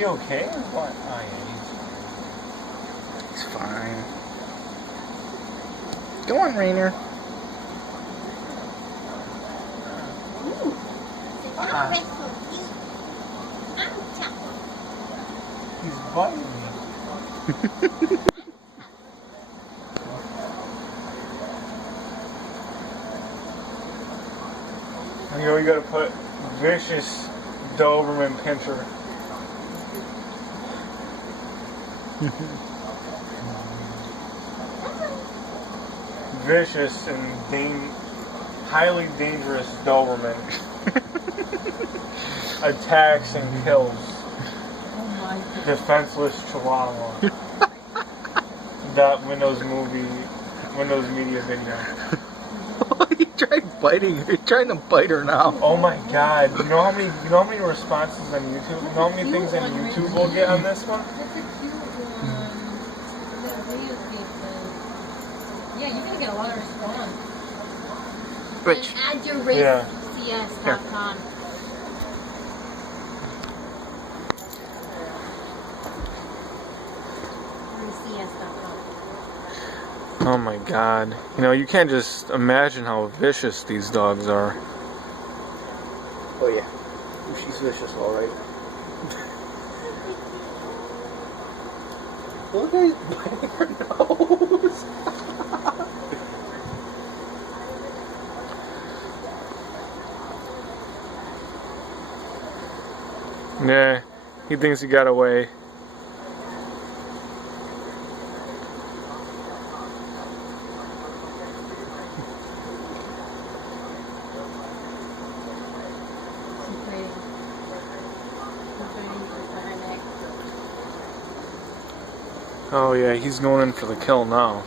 he okay or what? Oh yeah, He's fine. Go on, Rainer. he's biting me. You know, you gotta put vicious Doberman pinscher. Vicious and highly dangerous Doberman attacks and kills defenseless Chihuahua. That Windows Media video. He tried biting. He's trying to bite her now. Oh my God! You know how many responses on YouTube? You know how many things on YouTube we'll get on this one? That's a cute one. The video yeah, you're gonna get a lot of response. Rich. And add your Yeah. racecs.com. Oh my God! You know, you can't just imagine how vicious these dogs are. Oh yeah. She's vicious, all right. Look at he's biting her nose. Yeah, he thinks he got away. Oh yeah, he's going in for the kill now.